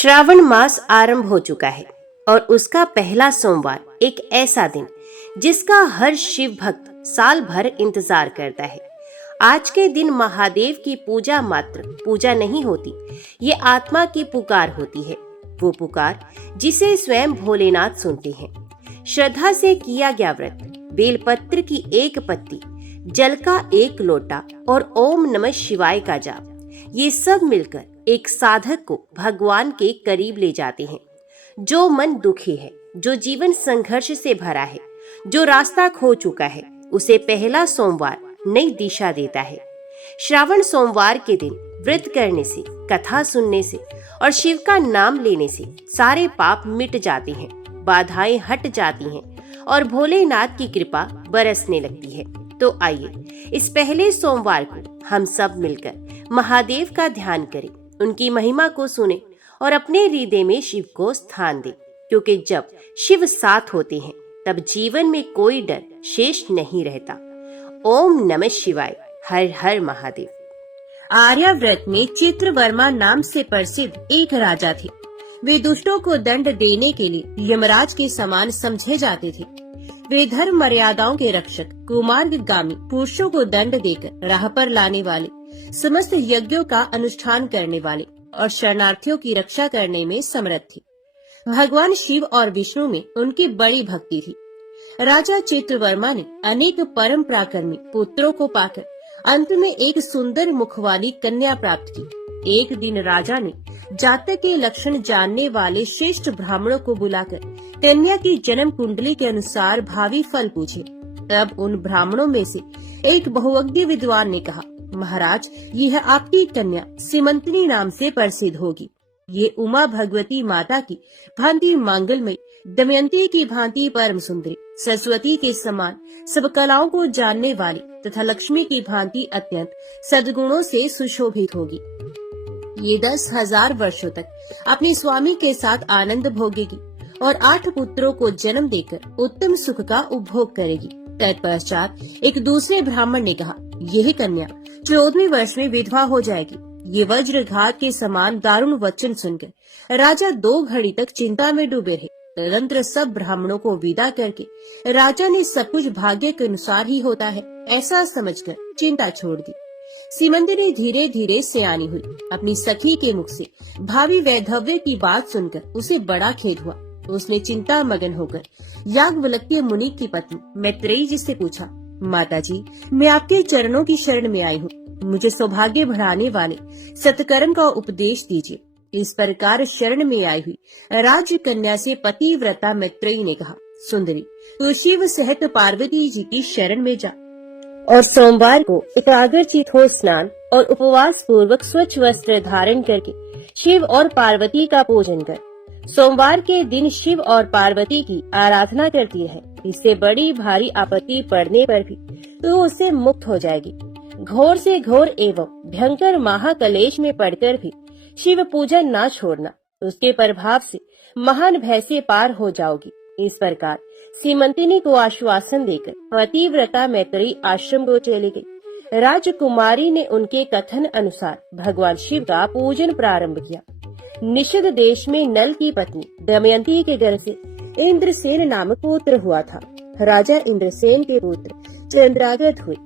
श्रावण मास आरंभ हो चुका है और उसका पहला सोमवार एक ऐसा दिन जिसका हर शिव भक्त साल भर इंतजार करता है। आज के दिन महादेव की पूजा मात्र पूजा नहीं होती, ये आत्मा की पुकार होती है। वो पुकार जिसे स्वयं भोलेनाथ सुनते हैं। श्रद्धा से किया गया व्रत, बेलपत्र की एक पत्ती, जल का एक लोटा और ओम नमः शिवाय का जाप, ये सब मिलकर एक साधक को भगवान के करीब ले जाते हैं। जो मन दुखी है, जो जीवन संघर्ष से भरा है, जो रास्ता खो चुका है, उसे पहला सोमवार नई दिशा देता है। श्रावण सोमवार के दिन व्रत करने से, कथा सुनने से और शिव का नाम लेने से सारे पाप मिट जाते हैं, बाधाएं हट जाती हैं और भोलेनाथ की कृपा बरसने लगती है। तो आइए इस पहले सोमवार को हम सब मिलकर महादेव का ध्यान करें, उनकी महिमा को सुने और अपने हृदय में शिव को स्थान दें, क्योंकि जब शिव साथ होते हैं तब जीवन में कोई डर शेष नहीं रहता। ओम नमः शिवाय। हर हर महादेव। आर्याव्रत में चित्रवर्मा नाम से प्रसिद्ध एक राजा थे। वे दुष्टों को दंड देने के लिए यमराज के समान समझे जाते थे। वे धर्म मर्यादाओं के रक्षक, कुमार्गामी पुरुषों को दंड देकर राह पर लाने वाले, समस्त यज्ञों का अनुष्ठान करने वाले और शरणार्थियों की रक्षा करने में समर्थ थे। भगवान शिव और विष्णु में उनकी बड़ी भक्ति थी। राजा चित्रवर्मा ने अनेक परम पराक्रमी पुत्रों को पाकर अंत में एक सुंदर मुख वाली कन्या प्राप्त की। एक दिन राजा ने जातक के लक्षण जानने वाले श्रेष्ठ ब्राह्मणों को बुलाकर कन्या की जन्म कुंडली के अनुसार भावी फल पूछे। तब उन ब्राह्मणों में से एक बहुअज्ञ विद्वान ने कहा, महाराज, यह आपकी कन्या सीमंतनी नाम से प्रसिद्ध होगी। ये उमा भगवती माता की भांति मांगलमयी, दमयंती की भांति परम सुंदरी, सरस्वती के समान सब कलाओं को जानने वाली तथा लक्ष्मी की भांति अत्यंत सद्गुणों से सुशोभित होगी। ये 10,000 वर्षों तक अपने स्वामी के साथ आनंद भोगेगी और 8 पुत्रों को जन्म देकर उत्तम सुख का उपभोग करेगी। तत्पश्चात एक दूसरे ब्राह्मण ने कहा, यह कन्या 14वें वर्ष में विधवा हो जाएगी। ये वज्रघात के समान दारुण वचन सुनकर राजा 2 घड़ी तक चिंता में डूबे रहे। तदनंतर सब ब्राह्मणों को विदा करके राजा ने सब कुछ भाग्य के अनुसार ही होता है ऐसा समझकर चिंता छोड़ दी। सीमंतनी धीरे धीरे सयानी हुई। अपनी सखी के मुख से भावी वैधव्य की बात सुनकर उसे बड़ा खेद हुआ। उसने चिंता मगन होकर याज्ञवल्क्य मुनि की पत्नी मैत्रेयी जी से पूछा, माताजी, मैं आपके चरणों की शरण में आई हूँ, मुझे सौभाग्य बढ़ाने वाले सत्कर्म का उपदेश दीजिए। इस प्रकार शरण में आई हुई राजकन्या से पतिव्रता मैत्रेयी ने कहा, सुंदरी, तू शिव सहित पार्वती जी की शरण में जा और सोमवार को एकाग्रचित हो स्नान और उपवास पूर्वक स्वच्छ वस्त्र धारण करके शिव और पार्वती का पूजन कर। सोमवार के दिन शिव और पार्वती की आराधना करती है। इससे बड़ी भारी आपत्ति पड़ने पर भी तो उससे मुक्त हो जाएगी। घोर से घोर एवं भयंकर महाकलेश में पड़कर भी शिव पूजन ना छोड़ना, उसके प्रभाव से महान भय से पार हो जाओगी। इस प्रकार सीमंतिनी को आश्वासन देकर पतिव्रता मैत्रेयी आश्रम को चली गई। राजकुमारी ने उनके कथन अनुसार भगवान शिव का पूजन प्रारंभ किया। निषद देश में नल की पत्नी दमयंती के घर से इंद्रसेन नामक पुत्र हुआ था। राजा इंद्रसेन के पुत्र चंद्रागत हुए।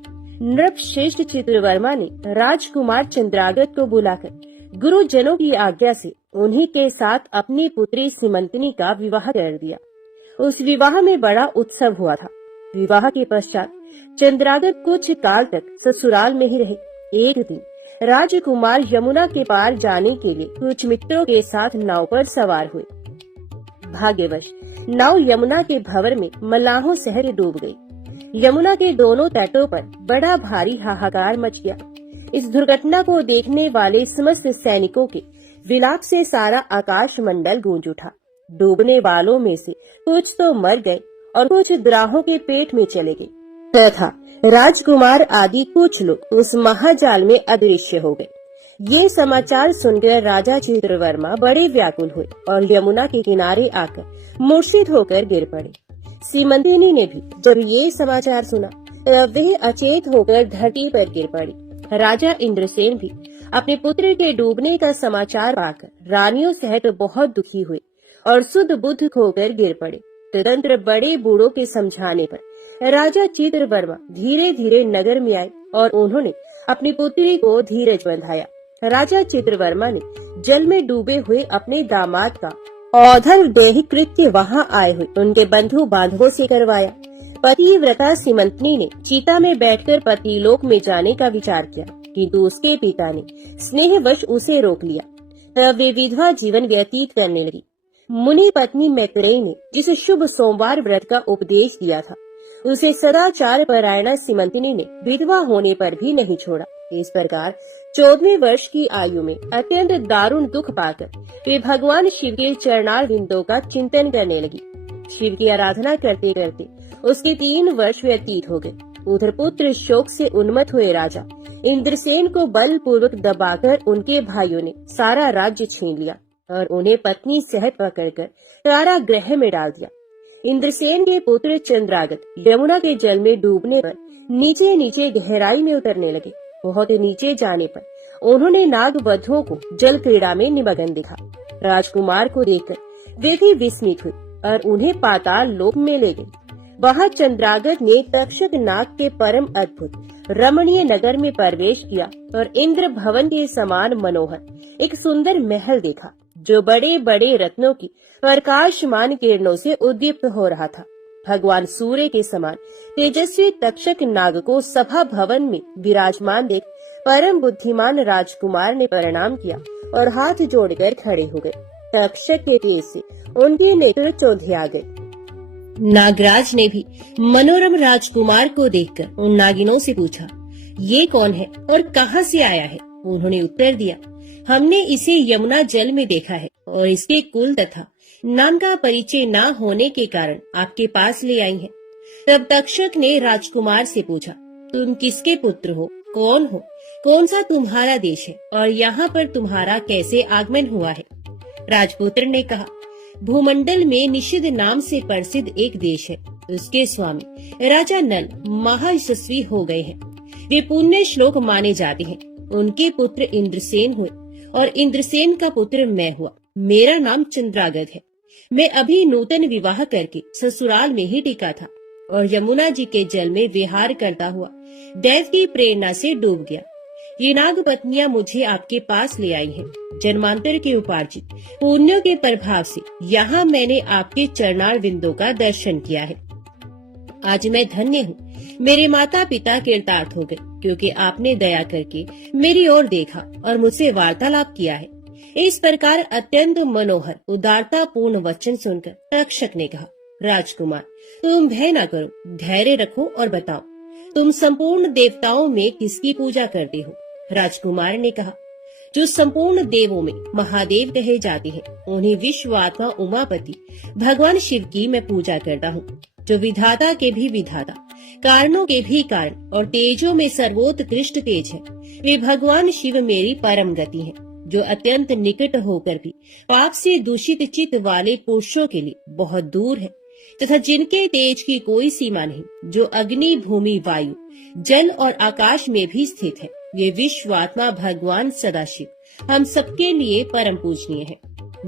नृप श्रेष्ठ चित्रवर्मा ने राजकुमार चंद्रागत को बुलाकर गुरुजनों की आज्ञा से उन्हीं के साथ अपनी पुत्री सीमंतनी का विवाह कर दिया। उस विवाह में बड़ा उत्सव हुआ था। विवाह के पश्चात चंद्रागत कुछ काल तक ससुराल में ही रहे। एक दिन राजकुमार यमुना के पार जाने के लिए कुछ मित्रों के साथ नाव पर सवार हुए। भाग्यवश नाव यमुना के भंवर में मल्लाहों सहित डूब गई। यमुना के दोनों तटों पर बड़ा भारी हाहाकार मच गया। इस दुर्घटना को देखने वाले समस्त सैनिकों के विलाप से सारा आकाश मंडल गूंज उठा। डूबने वालों में से कुछ तो मर गए और कुछ ग्राहों के पेट में चले गए तथा राजकुमार आदि कुछ लोग उस महाजाल में अदृश्य हो गए। ये समाचार सुनकर राजा चित्रवर्मा बड़े व्याकुल हुए और यमुना के किनारे आकर मूर्छित होकर गिर पड़े। सीमंतिनी ने भी जब ये समाचार सुना तब वह अचेत होकर धरती पर गिर पड़ी। राजा इंद्रसेन भी अपने पुत्र के डूबने का समाचार पाकर रानियों सहित बहुत दुखी हुए और सुध बुद्ध खोकर गिर पड़े। तदंतर बड़े बूढ़ों के समझाने पर राजा चित्रवर्मा धीरे धीरे नगर में आए और उन्होंने अपनी पुत्री को धीरज बंधाया। राजा चित्रवर्मा ने जल में डूबे हुए अपने दामाद का औधर दैहिक कृत्य वहाँ आए हुए उनके बंधु बांधवों से करवाया। पतिव्रता सीमंतनी ने चिता में बैठकर पतिलोक में जाने का विचार किया, किंतु उसके पिता ने स्नेहवश उसे रोक लिया। तब वे विधवा जीवन व्यतीत करने लगी। मुनि पत्नी मैत्रेयी ने जिस शुभ सोमवार व्रत का उपदेश दिया था, उसे सदाचार परायणा सीमंतनी ने विधवा होने पर भी नहीं छोड़ा। इस प्रकार 14वें वर्ष की आयु में अत्यंत दारुण दुख पाकर वे भगवान शिव के चरणार बिंदों का चिंतन करने लगी। शिव की आराधना करते करते उसके 3 वर्ष व्यतीत हो गए। उधर पुत्र शोक से उन्मत्त हुए राजा इंद्रसेन को बलपूर्वक दबाकर उनके भाइयों ने सारा राज्य छीन लिया और उन्हें पत्नी सहित पकड़कर कारागृह में डाल दिया। इंद्रसेन के पुत्र चंद्रागत यमुना के जल में डूबने पर नीचे नीचे गहराई में उतरने लगे। बहुत नीचे जाने पर उन्होंने नाग वधुओं को जल क्रीड़ा में निमग्न देखा। राजकुमार को देखकर वे भी विस्मित हुए और उन्हें पाताल लोक में ले गए। वहाँ चंद्रागत ने तक्षक नाग के परम अद्भुत रमणीय नगर में प्रवेश किया और इंद्र भवन के समान मनोहर एक सुंदर महल देखा, जो बड़े बड़े रत्नों की प्रकाशमान किरणों से उद्दीप्त हो रहा था। भगवान सूर्य के समान तेजस्वी तक्षक नाग को सभा भवन में विराजमान देख परम बुद्धिमान राजकुमार ने प्रणाम किया और हाथ जोड़कर खड़े हो गए। तक्षक के तेज से उनके नेत्र चौंधे आ गए। नागराज ने भी मनोरम राजकुमार को देखकर उन नागिनों से पूछा, ये कौन है और कहाँ से आया है? उन्होंने उत्तर दिया, हमने इसे यमुना जल में देखा है और इसके कुल तथा नाम का परिचय न होने के कारण आपके पास ले आई हैं। तब तक्षक ने राजकुमार से पूछा, तुम किसके पुत्र हो, कौन हो, कौन सा तुम्हारा देश है और यहाँ पर तुम्हारा कैसे आगमन हुआ है? राजपुत्र ने कहा, भूमंडल में निषिद्ध नाम से प्रसिद्ध एक देश है। उसके स्वामी राजा नल महायशस्वी हो गए हैं। वे पुण्य श्लोक माने जाते हैं। उनके पुत्र इंद्रसेन हुए और इंद्रसेन का पुत्र मैं हुआ। मेरा नाम चंद्रागत है। मैं अभी नूतन विवाह करके ससुराल में ही टिका था और यमुना जी के जल में विहार करता हुआ देव की प्रेरणा से डूब गया। ये नाग पत्नियां मुझे आपके पास ले आई हैं। जन्मांतर के उपार्जित पुण्यों के प्रभाव से यहाँ मैंने आपके चरणार बिंदों का दर्शन किया है। आज मैं धन्य हूँ। मेरे माता पिता कृतार्थ हो गए, क्योंकि आपने दया करके मेरी ओर देखा और मुझसे वार्तालाप किया है। इस प्रकार अत्यंत मनोहर उदारता पूर्ण वचन सुनकर तक्षक ने कहा, राजकुमार, तुम भय न करो, धैर्य रखो और बताओ, तुम संपूर्ण देवताओं में किसकी पूजा करते हो? राजकुमार ने कहा, जो संपूर्ण देवों में महादेव कहे जाते हैं, उन्हें विश्वात्मा उमापति भगवान शिव की मैं पूजा करता हूँ, जो विधाता के भी विधाता, कारणों के भी कारण और तेजों में सर्वोत्कृष्ट तेज है। वे भगवान शिव मेरी परम गति है, जो अत्यंत निकट होकर भी पाप से दूषित चित्त वाले पुरुषों के लिए बहुत दूर है, तथा जिनके तेज की कोई सीमा नहीं, जो अग्नि, भूमि, वायु, जल और आकाश में भी स्थित है। ये विश्वात्मा भगवान सदाशिव हम सबके लिए परम पूजनीय है,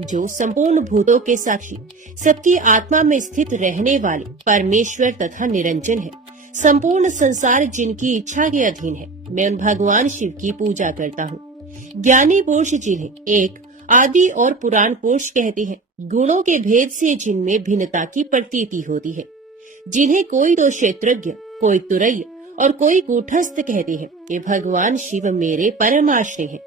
जो संपूर्ण भूतों के साक्षी, सबकी आत्मा में स्थित रहने वाले परमेश्वर तथा निरंजन है। संपूर्ण संसार जिनकी इच्छा के अधीन है, मैं उन भगवान शिव की पूजा करता हूँ। ज्ञानी पुरुष जिन्हें एक आदि और पुराण पुरुष कहते हैं, गुणों के भेद से जिनमें भिन्नता की प्रतीति होती है, जिन्हें कोई तो क्षेत्रज्ञ, कोई तुरैय और कोई कूटस्थ कहते हैं, ये भगवान शिव मेरे परमाश्रय हैं,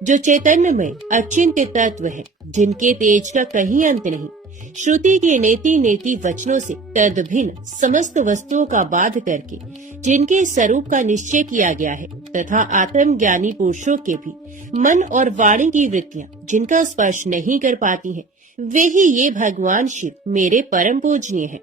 जो चैतन्य में अचिंत्य तत्व है, जिनके तेज का कहीं अंत नहीं। श्रुति के नेति नेति वचनों से तद भिन्न समस्त वस्तुओं का बाध करके जिनके स्वरूप का निश्चय किया गया है, तथा आत्म ज्ञानी पुरुषों के भी मन और वाणी की वृत्तियाँ जिनका स्पर्श नहीं कर पाती हैं, वे ही ये भगवान शिव मेरे परम पूजनीय हैं।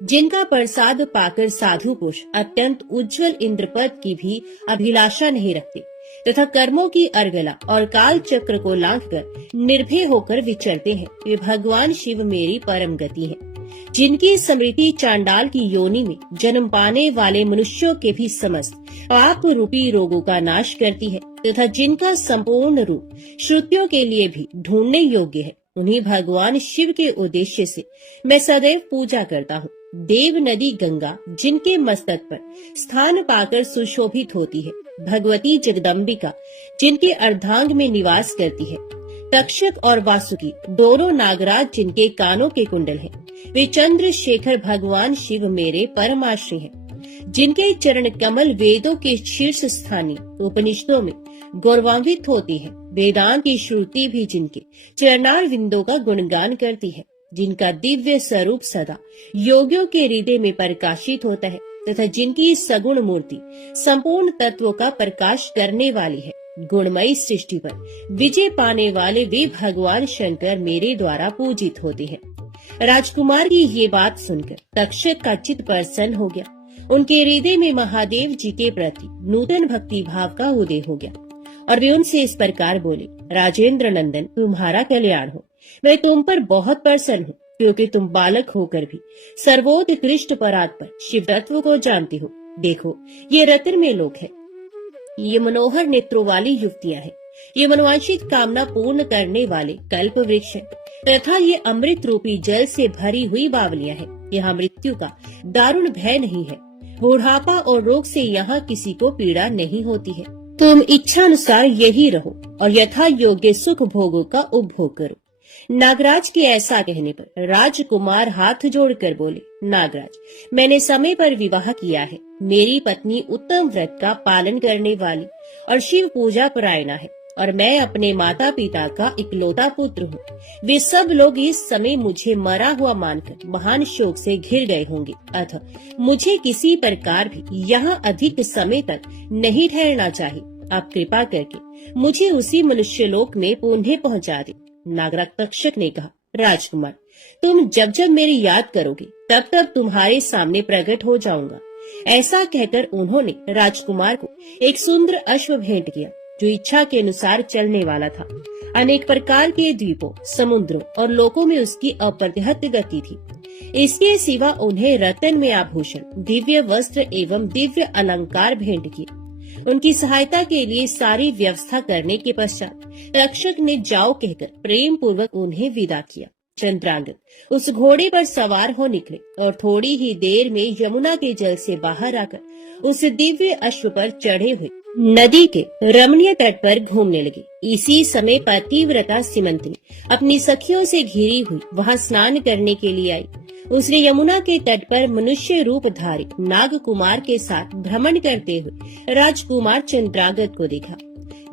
जिनका प्रसाद पाकर साधु पुरुष अत्यंत उज्जवल इंद्रपद की भी अभिलाषा नहीं रखते, तथा कर्मों की अर्गला और काल चक्र को लांघकर निर्भय होकर विचरते हैं, वे भगवान शिव मेरी परम गति है। जिनकी स्मृति चांडाल की योनि में जन्म पाने वाले मनुष्यों के भी समस्त पाप रूपी रोगों का नाश करती है तथा जिनका संपूर्ण रूप श्रुतियों के लिए भी ढूंढने योग्य है, उन्हीं भगवान शिव के उद्देश्य से मैं सदैव पूजा करता हूँ। देव नदी गंगा जिनके मस्तक पर स्थान पाकर सुशोभित होती है, भगवती जगदम्बिका जिनके अर्धांग में निवास करती है, तक्षक और वासुकी दोनों नागराज जिनके कानों के कुंडल हैं, वे चंद्रशेखर भगवान शिव मेरे परमाश्रय हैं, जिनके चरण कमल वेदों के शीर्ष स्थानीय उपनिषदों में गौरवान्वित होती है। वेदांत की श्रुति भी जिनके चरणार विंदों का गुणगान करती है, जिनका दिव्य स्वरूप सदा योगियों के हृदय में प्रकाशित होता है तथा जिनकी सगुण मूर्ति संपूर्ण तत्वों का प्रकाश करने वाली है। गुणमयी सृष्टि पर विजय पाने वाले वे भगवान शंकर मेरे द्वारा पूजित होते हैं। राजकुमार की ये बात सुनकर तक्षक का चित्त प्रसन्न हो गया। उनके हृदय में महादेव जी के प्रति नूतन भक्ति भाव का उदय हो गया और वे उनसे इस प्रकार बोले, राजेंद्र नंदन, तुम्हारा कल्याण हो। मैं तुम पर बहुत प्रसन्न हूँ क्योंकि तुम बालक होकर भी सर्वोत्कृष्ट परात्पर शिव तत्व को जानते हो। देखो, ये रत्न में लोग है, ये मनोहर नेत्रों वाली युवतियां हैं, ये मनोवांछित कामना पूर्ण करने वाले कल्प वृक्ष है तथा ये अमृत रूपी जल से भरी हुई बावलियां हैं। यहाँ मृत्यु का दारुण भय नहीं है, बुढ़ापा और रोग से यहाँ किसी को पीड़ा नहीं होती है। तुम इच्छा अनुसार यही रहो और यथा योग्य सुख भोगों का उपभोग करो। नागराज के ऐसा कहने पर राजकुमार हाथ जोड़कर बोले, नागराज, मैंने समय पर विवाह किया है। मेरी पत्नी उत्तम व्रत का पालन करने वाली और शिव पूजा परायणा है और मैं अपने माता पिता का इकलौता पुत्र हूँ। वे सब लोग इस समय मुझे मरा हुआ मानकर महान शोक से घिर गए होंगे, अतः मुझे किसी प्रकार भी यहाँ अधिक समय तक नहीं ठहरना चाहिए। आप कृपा करके मुझे उसी मनुष्य लोक में पुनः पहुँचा दे। नागराज तक्षक ने कहा, राजकुमार, तुम जब जब मेरी याद करोगे तब तब तुम्हारे सामने प्रकट हो जाऊंगा। ऐसा कहकर उन्होंने राजकुमार को एक सुंदर अश्व भेंट किया जो इच्छा के अनुसार चलने वाला था। अनेक प्रकार के द्वीपों, समुद्रों और लोकों में उसकी अप्रतिहत गति थी। इसके सिवा उन्हें रत्न में आभूषण, दिव्य वस्त्र एवं दिव्य अलंकार भेंट किए। उनकी सहायता के लिए सारी व्यवस्था करने के पश्चात रक्षक ने जाओ कहकर प्रेम पूर्वक उन्हें विदा किया। चंद्रांगद उस घोड़े पर सवार हो निकले और थोड़ी ही देर में यमुना के जल से बाहर आकर उस दिव्य अश्व पर चढ़े हुए नदी के रमणीय तट पर घूमने लगे। इसी समय पतिव्रता सीमंतनी अपनी सखियों से घिरी हुई वहां स्नान करने के लिए आई। उसने यमुना के तट पर मनुष्य रूप धारी नाग कुमार के साथ भ्रमण करते हुए राजकुमार चंद्रांगद को देखा।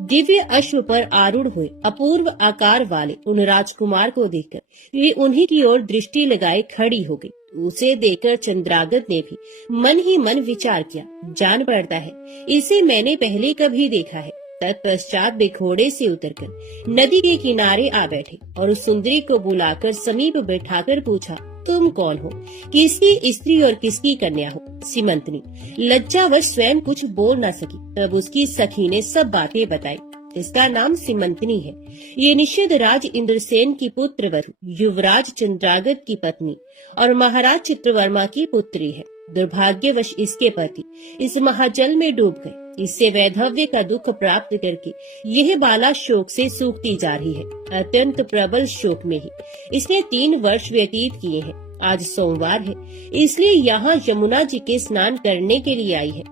दिव्य अश्व पर आरूढ़ हुए अपूर्व आकार वाले उन राजकुमार को देखकर वे उन्हीं की ओर दृष्टि लगाए खड़ी हो गई। उसे देखकर चंद्रांगद ने भी मन ही मन विचार किया, जान पड़ता है इसे मैंने पहले कभी देखा है। तत्पश्चात वे घोड़े से उतरकर नदी के किनारे आ बैठे और उस सुंदरी को बुलाकर समीप बैठाकर पूछा, तुम कौन हो, किसकी स्त्री और किसकी कन्या हो? सीमंतनी लज्जावश स्वयं कुछ बोल न सकी। तब उसकी सखी ने सब बातें बताई। इसका नाम सीमंतनी है। ये निषद राज इंद्रसेन की पुत्र वधु, युवराज चंद्रांगद की पत्नी और महाराज चित्रवर्मा की पुत्री है। दुर्भाग्यवश इसके पति इस महाजल में डूब गए। इससे वैधव्य का दुख प्राप्त करके यह बाला शोक से सूखती जा रही है। अत्यंत प्रबल शोक में ही इसने 3 वर्ष व्यतीत किए हैं। आज सोमवार है, इसलिए यहाँ यमुना जी के स्नान करने के लिए आई है।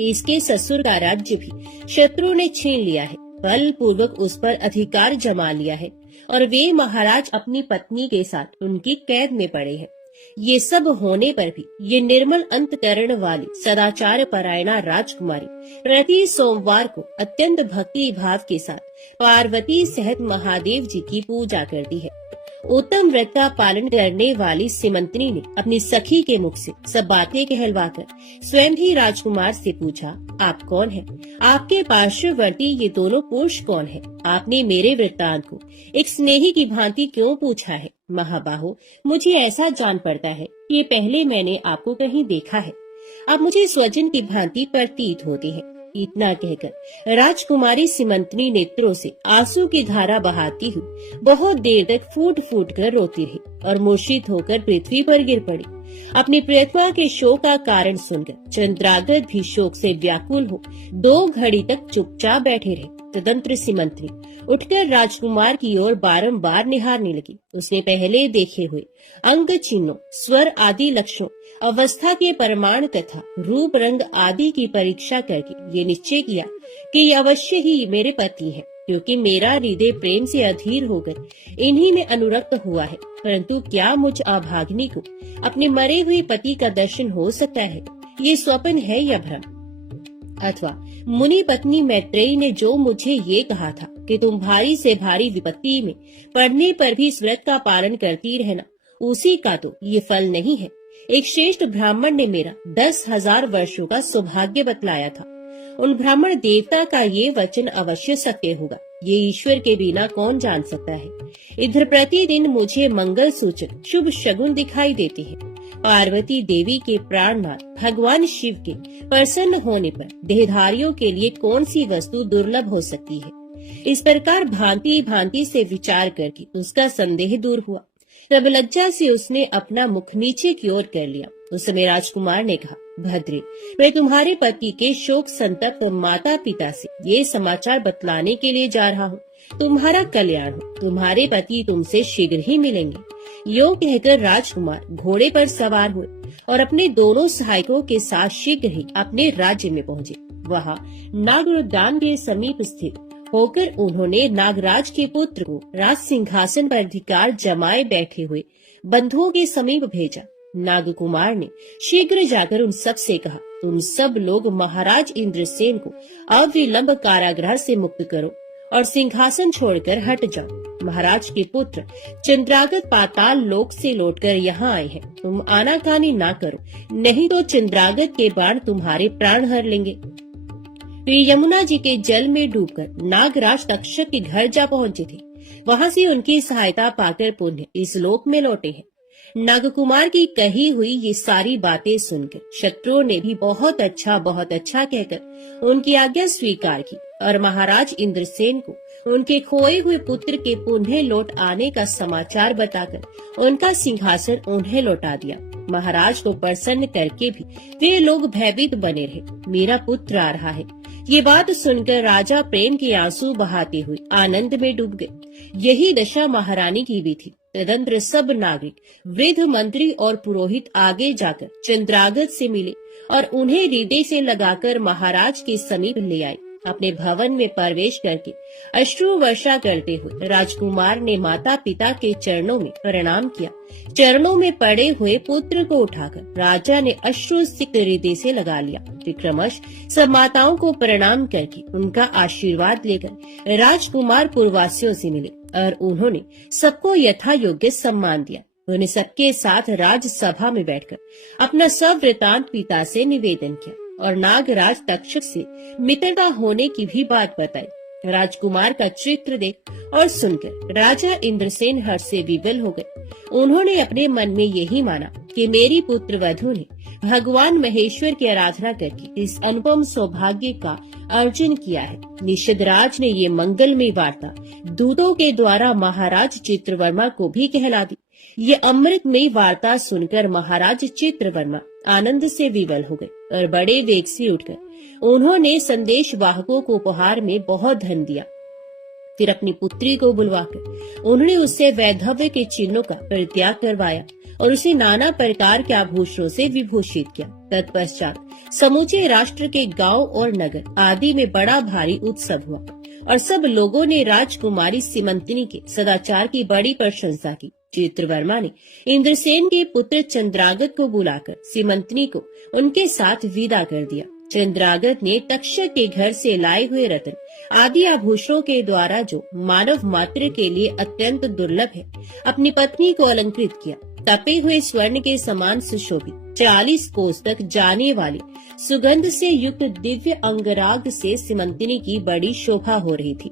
इसके ससुर का राज्य भी शत्रु ने छीन लिया है, बल पूर्वक उस पर अधिकार जमा लिया है और वे महाराज अपनी पत्नी के साथ उनकी कैद में पड़े हैं। ये सब होने पर भी ये निर्मल अंतकरण वाली सदाचार परायणा राजकुमारी प्रति सोमवार को अत्यंत भक्ति भाव के साथ पार्वती सहित महादेव जी की पूजा करती है। उत्तम व्रत का पालन करने वाली सीमंतनी ने अपनी सखी के मुख से सब बातें कहलवाकर स्वयं ही राजकुमार से पूछा, आप कौन हैं? आपके पार्श्ववर्ती ये दोनों पुरुष कौन हैं? आपने मेरे वृत्तांत को एक स्नेही की भांति क्यों पूछा है? महाबाहो, मुझे ऐसा जान पड़ता है कि पहले मैंने आपको कहीं देखा है। आप मुझे स्वजन की भांति प्रतीत होते हैं। इतना कहकर राजकुमारी सीमंतनी नेत्रों से आंसू की धारा बहाती हुई बहुत देर तक फूट फूट कर रोती रही और मूर्छित होकर पृथ्वी पर गिर पड़ी। अपनी प्रियतमा के शोक का कारण सुनकर चंद्रागत भी शोक से व्याकुल हो 2 घड़ी तक चुपचाप बैठे रहे। तदंतर सीमंतनी उठकर राजकुमार की ओर बारंबार निहारने लगी। उसने पहले देखे हुए अंग चिन्हों, स्वर आदि लक्षणों, अवस्था के प्रमाण तथा रूप रंग आदि की परीक्षा करके ये निश्चय किया कि ये अवश्य ही मेरे पति हैं, क्योंकि मेरा हृदय प्रेम से अधीर होकर इन्हीं में अनुरक्त हुआ है। परंतु क्या मुझ अभागिनी को अपने मरे हुए पति का दर्शन हो सकता है? ये स्वप्न है या भ्रम? अथवा मुनि पत्नी मैत्रेयी ने जो मुझे ये कहा था कि तुम भारी से भारी विपत्ति में पड़ने पर भी इस व्रत का पालन करती रहना, उसी का तो ये फल नहीं है। एक श्रेष्ठ ब्राह्मण ने मेरा 10,000 वर्षों का सौभाग्य बतलाया था। उन ब्राह्मण देवता का ये वचन अवश्य सत्य होगा, ये ईश्वर के बिना कौन जान सकता है। इधर प्रतिदिन मुझे मंगल सूचक शुभ शगुन दिखाई देते हैं। पार्वती देवी के प्राणनाथ भगवान शिव के प्रसन्न होने पर देहधारियों के लिए कौन सी वस्तु दुर्लभ हो सकती है। इस प्रकार भांति भांति से विचार करके उसका संदेह दूर हुआ। तब लज्जा से उसने अपना मुख नीचे की ओर कर लिया। उस समय राजकुमार ने कहा, भद्रे, मैं तुम्हारे पति के शोक संतप्त माता पिता से ये समाचार बतलाने के लिए जा रहा हूँ। तुम्हारा कल्याण हो, तुम्हारे पति तुमसे शीघ्र ही मिलेंगे। यो कहकर राजकुमार घोड़े पर सवार हुए और अपने दोनों सहायकों के साथ शीघ्र ही अपने राज्य में पहुँचे। वहाँ नागोद्यान के समीप स्थित होकर उन्होंने नागराज के पुत्र को राज सिंहासन पर अधिकार जमाए बैठे हुए बंधुओं के समीप भेजा। नागकुमार ने शीघ्र जाकर उन सब से कहा, तुम सब लोग महाराज इंद्रसेन को अविलंब कारागृह से मुक्त करो और सिंहासन छोड़कर हट जाओ। महाराज के पुत्र चंद्रागत पाताल लोक से लौटकर यहाँ आए हैं। तुम आनाकानी ना करो, नहीं तो चंद्रागत के बाण तुम्हारे प्राण हर लेंगे। वे यमुना जी के जल में डूबकर नागराज तक्षक के घर जा पहुँचे थे। वहाँ से उनकी सहायता पाकर पुनः इस लोक में लौटे हैं। नागकुमार की कही हुई ये सारी बातें सुनकर शत्रुओं ने भी बहुत अच्छा कहकर उनकी आज्ञा स्वीकार की और महाराज इंद्रसेन को उनके खोए हुए पुत्र के पुनः लौट आने का समाचार बताकर उनका सिंहासन उन्हें लौटा दिया। महाराज को प्रसन्न करके भी वे लोग भयभीत बने रहे। मेरा पुत्र आ रहा है, ये बात सुनकर राजा प्रेम के आंसू बहाते हुए आनंद में डूब गए। यही दशा महारानी की भी थी। तदंतर सब नागरिक, वृद्ध, मंत्री और पुरोहित आगे जाकर चंद्रागत से मिले और उन्हें हृदय से लगाकर महाराज के समीप ले आए। अपने भवन में प्रवेश करके अश्रु वर्षा करते हुए राजकुमार ने माता पिता के चरणों में प्रणाम किया। चरणों में पड़े हुए पुत्र को उठाकर राजा ने अश्रु सिक्त हृदय से लगा लिया। विक्रमश सब माताओं को प्रणाम करके उनका आशीर्वाद लेकर राजकुमार पूर्ववासियों से मिले और उन्होंने सबको यथा योग्य सम्मान दिया। उन्हें सबके साथ राजसभा में बैठकर अपना सब वृतांत पिता से निवेदन किया और नागराज तक्षक से मित्रता होने की भी बात बताई। राजकुमार का चित्र देख और सुनकर राजा इंद्रसेन हर्ष से विवल हो गए। उन्होंने अपने मन में यही माना कि मेरी पुत्र वधू ने भगवान महेश्वर की आराधना करके इस अनुपम सौभाग्य का अर्जन किया है। निषदराज ने ये मंगलमय वार्ता दूतों के द्वारा महाराज चित्रवर्मा को भी कहला दी। ये अमृतमय वार्ता सुनकर महाराज चित्रवर्मा आनंद से विवल हो गए और बड़े वेग से उठकर उन्होंने संदेश वाहकों को उपहार में बहुत धन दिया। फिर अपनी पुत्री को बुलवाकर उन्होंने उससे वैधव्य के चिन्हों का परित्याग करवाया और उसे नाना प्रकार के आभूषणों से विभूषित किया। तत्पश्चात समूचे राष्ट्र के गांव और नगर आदि में बड़ा भारी उत्सव हुआ और सब लोगों ने राजकुमारी सीमंतनी के सदाचार की बड़ी प्रशंसा की। चित्रवर्मा ने इंद्रसेन के पुत्र चंद्रागत को बुलाकर सीमंतनी को उनके साथ विदा कर दिया। चंद्रागत ने तक्षक के घर से लाए हुए रत्न आदि आभूषणों के द्वारा जो मानव मात्र के लिए अत्यंत दुर्लभ है, अपनी पत्नी को अलंकृत किया। तपे हुए स्वर्ण के समान सुशोभित 40 कोस तक जाने वाली सुगंध से युक्त दिव्य अंगराग से सीमंतनी की बड़ी शोभा हो रही थी।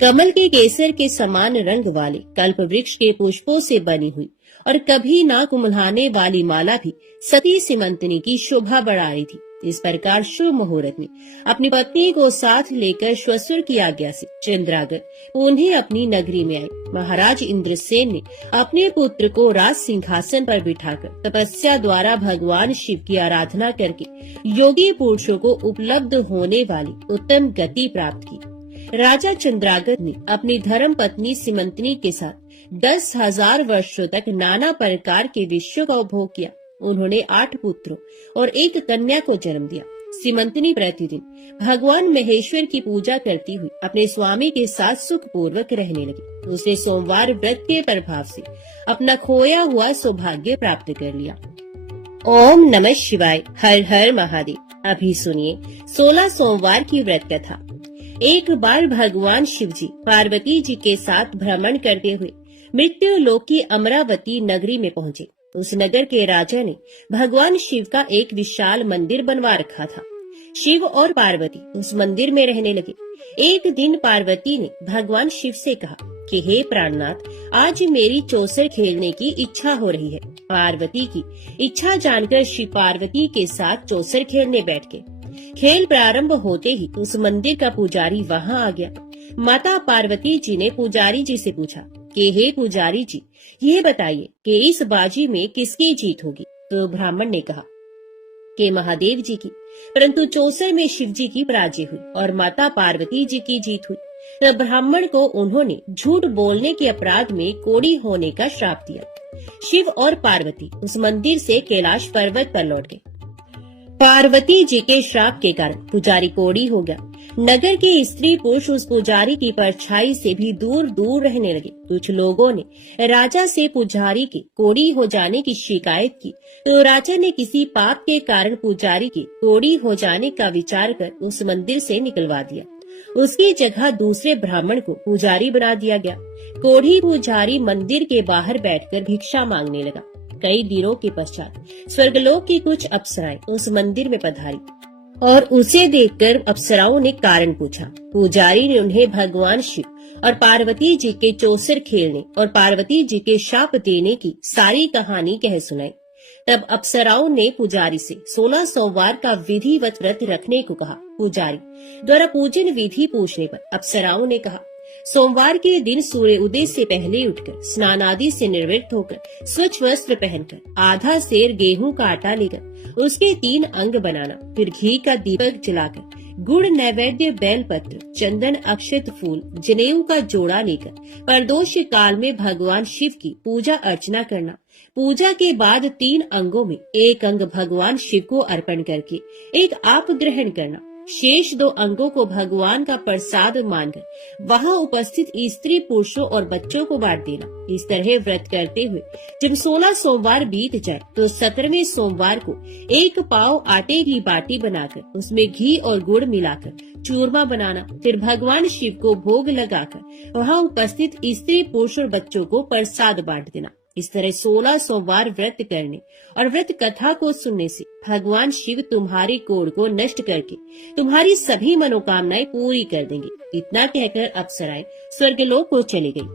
कमल के केसर के समान रंग वाले कल्प वृक्ष के पुष्पों से बनी हुई और कभी ना कुम्हलाने वाली माला भी सती सीमंतनी की शोभा बढ़ा रही थी। इस प्रकार शुभ मुहूर्त में अपनी पत्नी को साथ लेकर श्वशुर की आज्ञा से चंद्रागर पुनः अपनी नगरी में आए। महाराज इंद्रसेन ने अपने पुत्र को राज सिंहासन पर बिठाकर तपस्या द्वारा भगवान शिव की आराधना करके योगी पुरुषों को उपलब्ध होने वाली उत्तम गति प्राप्त की। राजा चंद्रागर ने अपनी धर्म पत्नी सीमंतनी के साथ 10,000 वर्षों तक नाना प्रकार के विषयों का उपभोग किया। उन्होंने 8 पुत्रों और 1 कन्या को जन्म दिया। सीमंतनी प्रतिदिन भगवान महेश्वर की पूजा करती हुई अपने स्वामी के साथ सुख पूर्वक रहने लगी। उसने सोमवार व्रत के प्रभाव से अपना खोया हुआ सौभाग्य प्राप्त कर लिया। ओम नमः शिवाय, हर हर महादेव। अभी सुनिए 16 सोमवार की व्रत कथा। एक बार भगवान शिव जी पार्वती जी के साथ भ्रमण करते हुए मृत्यु लोक की अमरावती नगरी में पहुँचे। उस नगर के राजा ने भगवान शिव का एक विशाल मंदिर बनवा रखा था। शिव और पार्वती उस मंदिर में रहने लगे। एक दिन पार्वती ने भगवान शिव से कहा कि हे प्राणनाथ, आज मेरी चौसर खेलने की इच्छा हो रही है। पार्वती की इच्छा जानकर शिव पार्वती के साथ चौसर खेलने बैठ गए। खेल प्रारंभ होते ही उस मंदिर का पुजारी वहां आ गया। माता पार्वती जी ने पुजारी जी से पूछा कि हे पुजारी जी, ये बताइए कि इस बाजी में किसकी जीत होगी। तो ब्राह्मण ने कहा कि महादेव जी की, परंतु चौसर में शिव जी की पराजय हुई और माता पार्वती जी की जीत हुई। तब ब्राह्मण को उन्होंने झूठ बोलने के अपराध में कोढ़ी होने का श्राप दिया। शिव और पार्वती उस मंदिर से कैलाश पर्वत पर लौट गए। पार्वती जी के श्राप के कारण पुजारी कोढ़ी हो गया। नगर के स्त्री पुरुष उस पुजारी की परछाई से भी दूर दूर रहने लगे। कुछ लोगों ने राजा से पुजारी के कोढ़ी हो जाने की शिकायत की, तो राजा ने किसी पाप के कारण पुजारी के कोढ़ी हो जाने का विचार कर उस मंदिर से निकलवा दिया। उसकी जगह दूसरे ब्राह्मण को पुजारी बना दिया गया। कोढ़ी पुजारी मंदिर के बाहर बैठकर भिक्षा मांगने लगा। कई दिनों के पश्चात स्वर्गलोक की कुछ अप्सराएं उस मंदिर में पधारी और उसे देखकर अप्सराओं ने कारण पूछा। पुजारी ने उन्हें भगवान शिव और पार्वती जी के चौसर खेलने और पार्वती जी के शाप देने की सारी कहानी कह सुनाई। तब अप्सराओं ने पुजारी से 16 सोमवार का विधिवत व्रत रखने को कहा। पुजारी द्वारा पूजन विधि पूछने पर अप्सराओं ने कहा, सोमवार के दिन सूर्य उदय से पहले उठकर स्नान आदि से निवृत्त होकर स्वच्छ वस्त्र पहनकर आधा सेर गेहूं का आटा लेकर उसके 3 अंग बनाना, फिर घी का दीपक जलाकर गुड़ नैवेद्य बेलपत्र चंदन अक्षत फूल जनेऊ का जोड़ा लेकर प्रदोष काल में भगवान शिव की पूजा अर्चना करना। पूजा के बाद 3 अंगों में 1 अंग भगवान शिव को अर्पण करके 1 आप ग्रहण करना। शेष 2 अंगों को भगवान का प्रसाद मानकर वहां उपस्थित स्त्री पुरुषों और बच्चों को बांट देना। इस तरह व्रत करते हुए जब 16 सोमवार बीत जाए तो 17वें सोमवार को 1 पाव आटे की बाटी बनाकर उसमें घी और गुड़ मिलाकर चूरमा बनाना। फिर भगवान शिव को भोग लगाकर वहां उपस्थित स्त्री पुरुष और बच्चों को प्रसाद बांट देना। इस तरह 16 सोमवार व्रत करने और व्रत कथा को सुनने से भगवान शिव तुम्हारी कोढ़ को नष्ट करके तुम्हारी सभी मनोकामनाएं पूरी कर देंगे। इतना कहकर अप्सराएं स्वर्गलोक को चली गयी।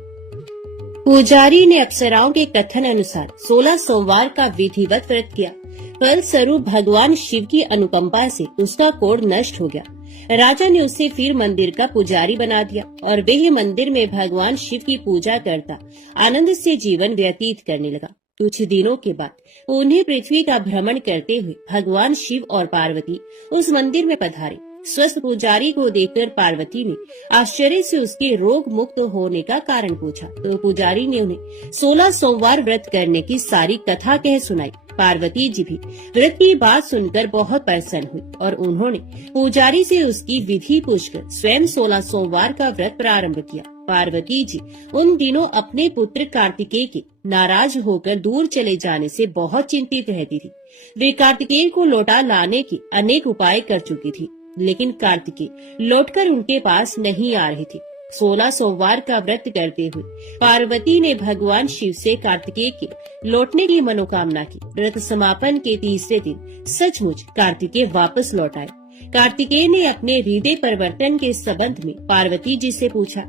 पुजारी ने अप्सराओं के कथन अनुसार 16 सोमवार का विधिवत व्रत किया। फलस्वरूप भगवान शिव की अनुकंपा से उसका कोढ़ नष्ट हो गया। राजा ने उसे फिर मंदिर का पुजारी बना दिया और वह मंदिर में भगवान शिव की पूजा करता आनंद से जीवन व्यतीत करने लगा। कुछ दिनों के बाद उन्हें पृथ्वी का भ्रमण करते हुए भगवान शिव और पार्वती उस मंदिर में पधारे। स्वस्थ पुजारी को देखकर पार्वती ने आश्चर्य से उसके रोग मुक्त होने का कारण पूछा, तो पुजारी ने उन्हें 16 सोमवार व्रत करने की सारी कथा कह सुनाई। पार्वती जी भी व्रत की बात सुनकर बहुत प्रसन्न हुई और उन्होंने पुजारी से उसकी विधि पूछकर स्वयं 16 सोमवार का व्रत प्रारंभ किया। पार्वती जी उन दिनों अपने पुत्र कार्तिकेय के नाराज होकर दूर चले जाने से बहुत चिंतित रहती थी। वे कार्तिकेय को लौटा लाने के अनेक उपाय कर चुकी थी, लेकिन कार्तिकेय लौटकर उनके पास नहीं आ रहे थे। 16 सोमवार का व्रत करते हुए पार्वती ने भगवान शिव से कार्तिकेय के लौटने की मनोकामना की। व्रत समापन के तीसरे दिन सचमुच कार्तिकेय वापस लौट आए। कार्तिकेय ने अपने हृदय परिवर्तन के संबंध में पार्वती जी से पूछा,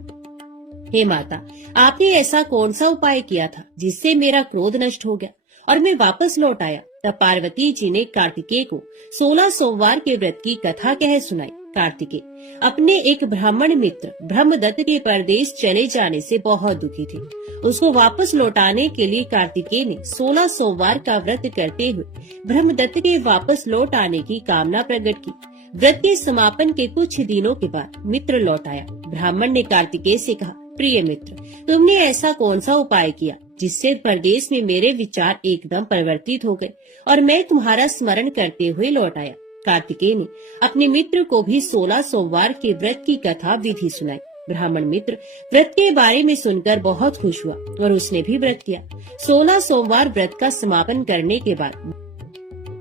हे माता, आपने ऐसा कौन सा उपाय किया था जिससे मेरा क्रोध नष्ट हो गया और मैं वापस लौट आया। तब पार्वती जी ने कार्तिकेय को 16 सोमवार के व्रत की कथा कह सुनाई। कार्तिकेय अपने एक ब्राह्मण मित्र ब्रह्मदत्त के परदेश चले जाने से बहुत दुखी थे। उसको वापस लौटाने के लिए कार्तिकेय ने 16 सोमवार का व्रत करते हुए ब्रह्मदत्त के वापस लौट आने की कामना प्रकट की। व्रत के समापन के कुछ दिनों के बाद मित्र लौट आया। ब्राह्मण ने कार्तिकेय से कहा, प्रिय मित्र, तुमने ऐसा कौन सा उपाय किया जिससे परदेश में मेरे विचार एकदम परिवर्तित हो गए और मैं तुम्हारा स्मरण करते हुए लौट आया। कार्तिकेय ने अपने मित्र को भी 16 सोमवार के व्रत की कथा विधि सुनाई। ब्राह्मण मित्र व्रत के बारे में सुनकर बहुत खुश हुआ और उसने भी व्रत किया। 16 सोमवार व्रत का समापन करने के बाद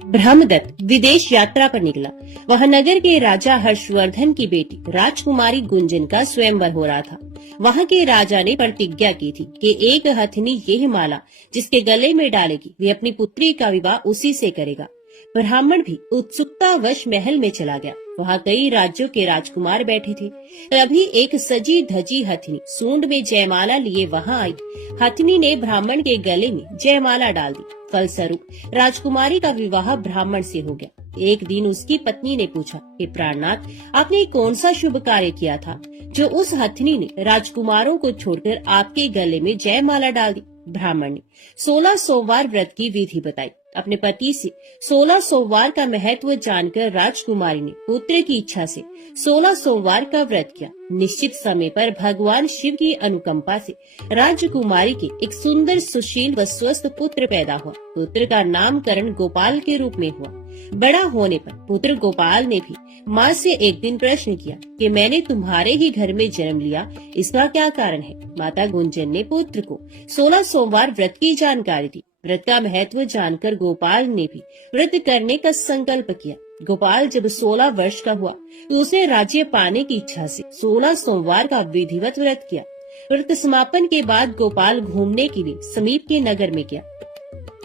ब्रह्मदत्त विदेश यात्रा पर निकला। वह नगर के राजा हर्षवर्धन की बेटी राजकुमारी गुंजन का स्वयंवर हो रहा था। वहाँ के राजा ने प्रतिज्ञा की थी कि एक हथिनी यह माला जिसके गले में डालेगी वे अपनी पुत्री का विवाह उसी से करेगा। ब्राह्मण भी उत्सुकतावश महल में चला गया। वहाँ कई राज्यों के राजकुमार बैठे थे। तभी एक सजी धजी हथिनी सूंड में जयमाला लिए वहाँ आई। हथिनी ने ब्राह्मण के गले में जयमाला डाल दी। फलस्वरूप राजकुमारी का विवाह ब्राह्मण से हो गया। एक दिन उसकी पत्नी ने पूछा कि प्राणनाथ, आपने कौन सा शुभ कार्य किया था जो उस हथिनी ने राजकुमारों को छोड़कर आपके गले में जयमाला डाल दी? ब्राह्मण ने 16 सोमवार व्रत की विधि बताई। अपने पति से 16 सोमवार का महत्व जानकर राजकुमारी ने पुत्र की इच्छा से 16 सोमवार का व्रत किया। निश्चित समय पर भगवान शिव की अनुकंपा से राजकुमारी के एक सुंदर, सुशील व स्वस्थ पुत्र पैदा हुआ। पुत्र का नामकरण गोपाल के रूप में हुआ। बड़ा होने पर पुत्र गोपाल ने भी माँ से एक दिन प्रश्न किया कि मैंने तुम्हारे ही घर में जन्म लिया, इसका क्या कारण है? माता गुंजन ने पुत्र को 16 सोमवार व्रत की जानकारी दी। व्रत का महत्व जानकर गोपाल ने भी व्रत करने का संकल्प किया। गोपाल जब 16 वर्ष का हुआ तो उसने राज्य पाने की इच्छा से 16 सोमवार का विधिवत व्रत किया। व्रत समापन के बाद गोपाल घूमने के लिए समीप के नगर में गया।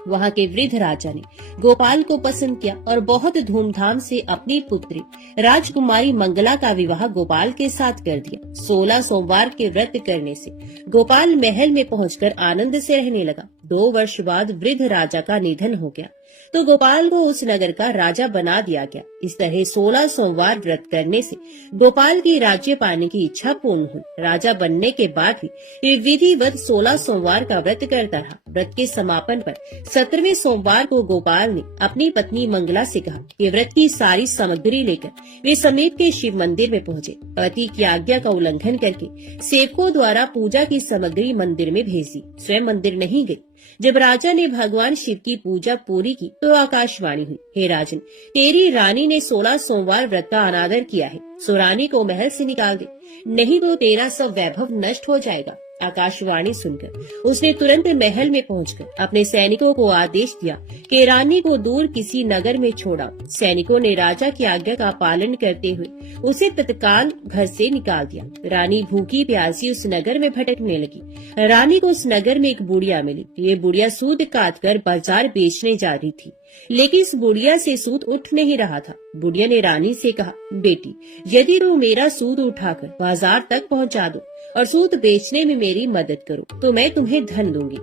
वहाँ के वृद्ध राजा ने गोपाल को पसंद किया और बहुत धूमधाम से अपनी पुत्री राजकुमारी मंगला का विवाह गोपाल के साथ कर दिया। 16 सोमवार के व्रत करने से गोपाल महल में पहुंचकर आनंद से रहने लगा। 2 वर्ष बाद वृद्ध राजा का निधन हो गया तो गोपाल को उस नगर का राजा बना दिया गया। इस तरह 16 सोमवार व्रत करने से गोपाल की राज्य पाने की इच्छा पूर्ण हुई। राजा बनने के बाद भी विधिवत 16 सोमवार का व्रत करता रहा। व्रत के समापन पर 17वें सोमवार को गोपाल ने अपनी पत्नी मंगला से कहा कि व्रत की सारी सामग्री लेकर वे समीप के शिव मंदिर में पहुँचे। पति की आज्ञा का उल्लंघन करके सेवकों द्वारा पूजा की सामग्री मंदिर में भेज दी, स्वयं मंदिर नहीं गई। जब राजा ने भगवान शिव की पूजा पूरी की तो आकाशवाणी हुई, हे राजन, तेरी रानी ने 16 सोमवार व्रत का अनादर किया है, सो रानी को महल से निकाल दे, नहीं तो तेरा सब वैभव नष्ट हो जाएगा। आकाशवाणी सुनकर उसने तुरंत महल में पहुंचकर अपने सैनिकों को आदेश दिया कि रानी को दूर किसी नगर में छोड़ा। सैनिकों ने राजा की आज्ञा का पालन करते हुए उसे तत्काल घर से निकाल दिया। रानी भूखी प्यासी उस नगर में भटकने लगी। रानी को उस नगर में एक बुढ़िया मिली। ये बुढ़िया सूद काट कर बाजार बेचने जा रही थी, लेकिन इस बुढ़िया से सूद उठ नहीं रहा था। बुढ़िया ने रानी से कहा, बेटी, यदि तुम मेरा सूद उठाकर बाजार तक पहुंचा दो और सूद बेचने में मेरी मदद करो तो मैं तुम्हें धन दूंगी।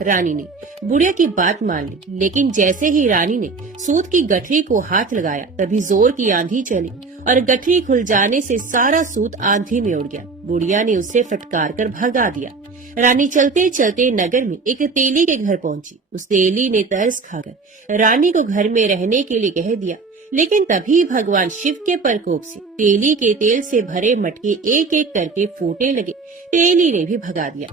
रानी ने बुढ़िया की बात मान ली, लेकिन जैसे ही रानी ने सूद की गठरी को हाथ लगाया तभी जोर की आंधी चली और गठरी खुल जाने से सारा सूद आंधी में उड़ गया। बुढ़िया ने उसे फटकार कर भगा दिया। रानी चलते चलते नगर में एक तेली के घर पहुंची। उस तेली ने तरस खाकर रानी को घर में रहने के लिए कह दिया, लेकिन तभी भगवान शिव के प्रकोप से तेली के तेल से भरे मटके एक एक करके फूटने लगे। तेली ने भी भगा दिया।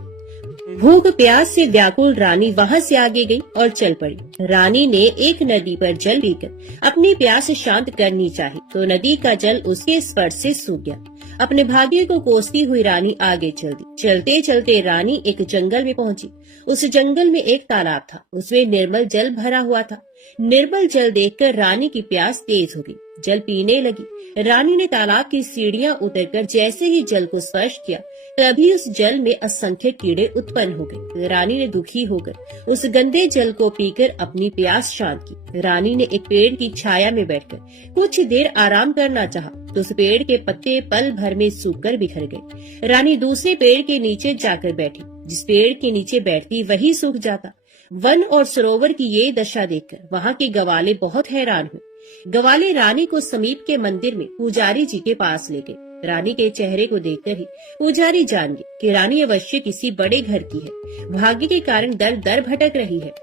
भूख प्यास से व्याकुल रानी वहाँ से आगे गई और चल पड़ी। रानी ने एक नदी पर जल पीकर अपनी प्यास शांत करनी चाही तो नदी का जल उसके स्पर्श से सूख गया। अपने भाग्य को कोसती हुई रानी आगे चल दी। चलते चलते रानी एक जंगल में पहुंची। उस जंगल में एक तालाब था, उसमें निर्मल जल भरा हुआ था। निर्मल जल देखकर रानी की प्यास तेज हो गई, जल पीने लगी। रानी ने तालाब की सीढ़ियां उतरकर जैसे ही जल को स्पर्श किया तभी उस जल में असंख्य कीड़े उत्पन्न हो गए। रानी ने दुखी होकर उस गंदे जल को पीकर अपनी प्यास शांत की। रानी ने एक पेड़ की छाया में बैठकर कुछ देर आराम करना चाहा तो उस पेड़ के पत्ते पल भर में सूखकर बिखर गए। रानी दूसरे पेड़ के नीचे जाकर बैठी। जिस पेड़ के नीचे बैठती वही सूख जाता। वन और सरोवर की ये दशा देखकर वहाँ के ग्वाले बहुत हैरान हुए। ग्वाले रानी को समीप के मंदिर में पुजारी जी के पास ले गए। रानी के चेहरे को देखकर ही पुजारी जान गए कि रानी अवश्य किसी बड़े घर की है, भाग्य के कारण दर दर भटक रही है।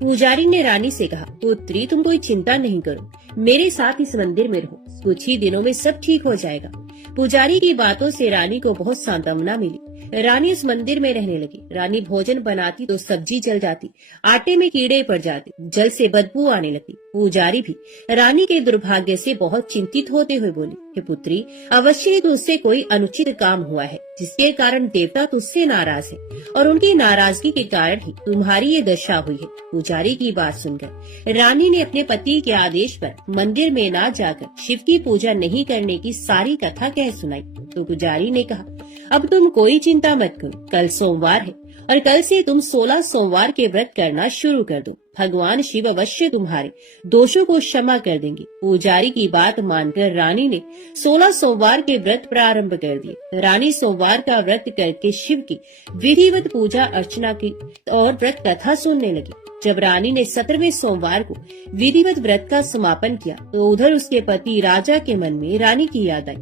पुजारी ने रानी से कहा, पुत्री तुम कोई चिंता नहीं करो, मेरे साथ इस मंदिर में रहो, कुछ ही दिनों में सब ठीक हो जाएगा। पुजारी की बातों से रानी को बहुत सांत्वना मिली। रानी उस मंदिर में रहने लगी। रानी भोजन बनाती तो सब्जी जल जाती, आटे में कीड़े पड़ जाते, जल से बदबू आने लगती। पुजारी भी रानी के दुर्भाग्य से बहुत चिंतित होते हुए बोली, हे पुत्री, अवश्य ही तुझसे कोई अनुचित काम हुआ है, जिसके कारण देवता तुझसे नाराज है और उनकी नाराजगी के कारण ही तुम्हारी ये दशा हुई है। पुजारी की बात सुनकर रानी ने अपने पति के आदेश पर मंदिर में न जाकर शिव की पूजा नहीं करने की सारी कथा कह सुनाई। तो पुजारी ने कहा, अब तुम कोई चिंता मत करो, कल सोमवार है और कल से तुम 16 सोमवार के व्रत करना शुरू कर दो। भगवान शिव अवश्य तुम्हारे दोषों को क्षमा कर देंगे। पुजारी की बात मानकर रानी ने 16 सोमवार के व्रत प्रारंभ कर दिए। रानी सोमवार का व्रत करके शिव की विधिवत पूजा अर्चना की और व्रत कथा सुनने लगी। जब रानी ने 17वें सोमवार को विधिवत व्रत का समापन किया तो उधर उसके पति राजा के मन में रानी की याद आई।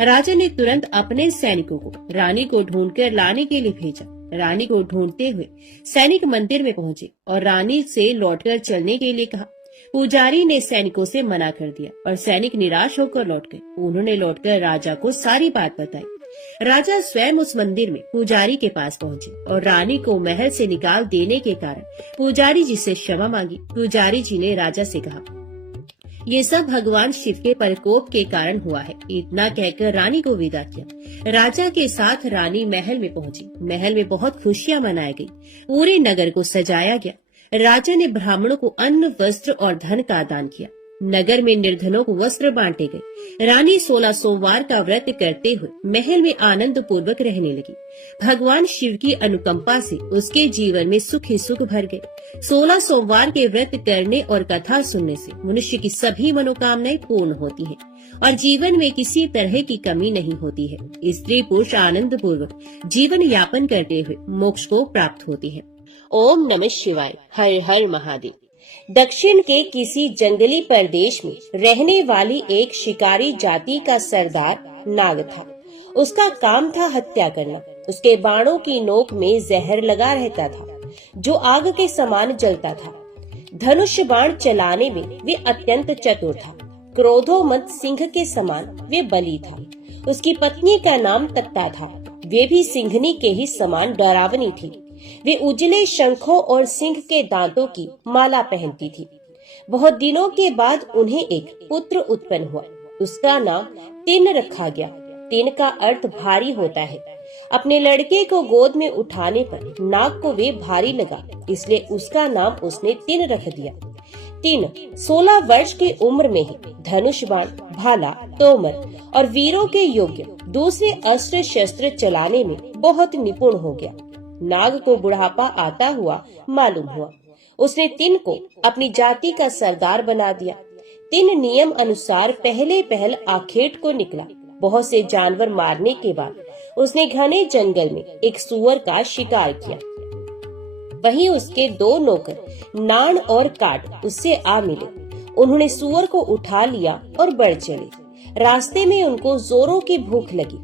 राजा ने तुरंत अपने सैनिकों को रानी को ढूंढकर लाने के लिए भेजा। रानी को ढूंढते हुए सैनिक मंदिर में पहुंचे और रानी से लौटकर चलने के लिए कहा। पुजारी ने सैनिकों से मना कर दिया और सैनिक निराश होकर लौट गए। उन्होंने लौटकर राजा को सारी बात बताई। राजा स्वयं उस मंदिर में पुजारी के पास पहुंचे और रानी को महल से निकाल देने के कारण पुजारी जी से क्षमा मांगी। पुजारी जी ने राजा से कहा, ये सब भगवान शिव के प्रकोप के कारण हुआ है। इतना कहकर रानी को विदा किया। राजा के साथ रानी महल में पहुंची। महल में बहुत खुशियां मनाई गई। पूरे नगर को सजाया गया। राजा ने ब्राह्मणों को अन्न, वस्त्र और धन का दान किया। नगर में निर्धनों को वस्त्र बांटे गए। रानी 16 सोमवार का व्रत करते हुए महल में आनंद पूर्वक रहने लगी। भगवान शिव की अनुकंपा से उसके जीवन में सुख ही सुख भर गए। 16 सोमवार के व्रत करने और कथा सुनने से मनुष्य की सभी मनोकामनाएं पूर्ण होती हैं और जीवन में किसी तरह की कमी नहीं होती है। स्त्री पुरुष आनंद पूर्वक जीवन यापन करते हुए मोक्ष को प्राप्त होती है। ओम नमः शिवाय। हर हर महादेव। दक्षिण के किसी जंगली प्रदेश में रहने वाली एक शिकारी जाति का सरदार नाग था। उसका काम था हत्या करना। उसके बाणों की नोक में जहर लगा रहता था जो आग के समान जलता था। धनुष बाण चलाने में वे अत्यंत चतुर था। क्रोधोमद सिंह के समान वे बली था। उसकी पत्नी का नाम तत्ता था। वे भी सिंहनी के ही समान डरावनी थी। वे उजले शंखों और सिंह के दांतों की माला पहनती थी। बहुत दिनों के बाद उन्हें एक पुत्र उत्पन्न हुआ। उसका नाम तिन रखा गया। तिन का अर्थ भारी होता है। अपने लड़के को गोद में उठाने पर नाग को वे भारी लगा, इसलिए उसका नाम उसने तिन रख दिया। तिन 16 वर्ष की उम्र में ही धनुष बाण, भाला, तोमर और वीरों के योग्य दूसरे अस्त्र शस्त्र चलाने में बहुत निपुण हो गया। नाग को बुढ़ापा आता हुआ मालूम हुआ। उसने तिन को अपनी जाति का सरदार बना दिया। तिन नियम अनुसार पहल आखेट को निकला। बहुत से जानवर मारने के बाद उसने घने जंगल में एक सुअर का शिकार किया। वहीं उसके 2 नौकर नान और काट उससे आ मिले। उन्होंने सुअर को उठा लिया और बढ़ चले। रास्ते में उनको जोरों की भूख लगी।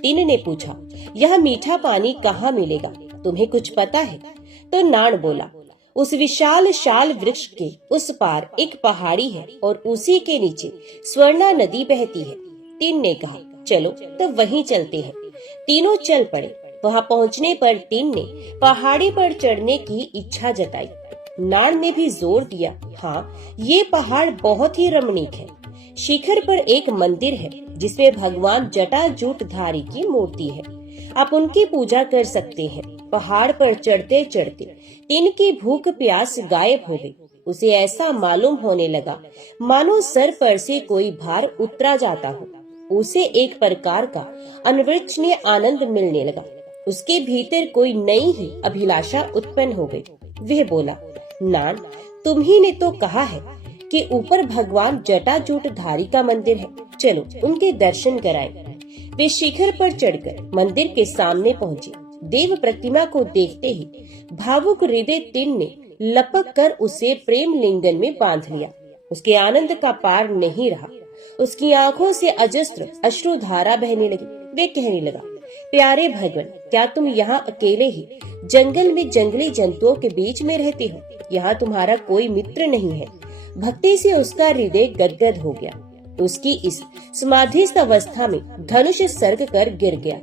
तिन ने पूछा, यह मीठा पानी कहाँ मिलेगा? तुम्हें कुछ पता है? तो नान बोला, उस विशाल शाल वृक्ष के उस पार एक पहाड़ी है और उसी के नीचे स्वर्णा नदी बहती है। तिन ने कहा, चलो तो वहीं चलते हैं। तीनों चल पड़े। वहां पहुंचने पर तिन ने पहाड़ी पर चढ़ने की इच्छा जताई। नान ने भी जोर दिया, हाँ, ये पहाड़ बहुत ही रमणीक है। शिखर पर एक मंदिर है जिसमें भगवान जटाजूटधारी की मूर्ति है। आप उनकी पूजा कर सकते हैं। पहाड़ पर चढ़ते चढ़ते तिन की भूख प्यास गायब हो गई। उसे ऐसा मालूम होने लगा मानो सर पर से कोई भार उतरा जाता हो। उसे एक प्रकार का अनवृच्छनीय आनंद मिलने लगा। उसके भीतर कोई नई ही अभिलाषा उत्पन्न हो गई। वह बोला, नान, तुम ही ने तो कहा है कि ऊपर भगवान जटाजूटधारी का मंदिर है, चलो उनके दर्शन कराएं। वे शिखर पर चढ़कर मंदिर के सामने पहुँचे। देव प्रतिमा को देखते ही भावुक हृदय तीन ने लपक कर उसे प्रेम लिंगन में बांध लिया। उसके आनंद का पार नहीं रहा। उसकी आंखों से अजस्त्र अश्रुधारा बहने लगी। वे कहने लगा, प्यारे भगवान, क्या तुम यहाँ अकेले ही जंगल में जंगली जंतुओं के बीच में रहते हो? यहाँ तुम्हारा कोई मित्र नहीं है। भक्ति से उसका हृदय गदगद हो गया। उसकी इस समाधिस्थ अवस्था में धनुष सर्ग कर गिर गया।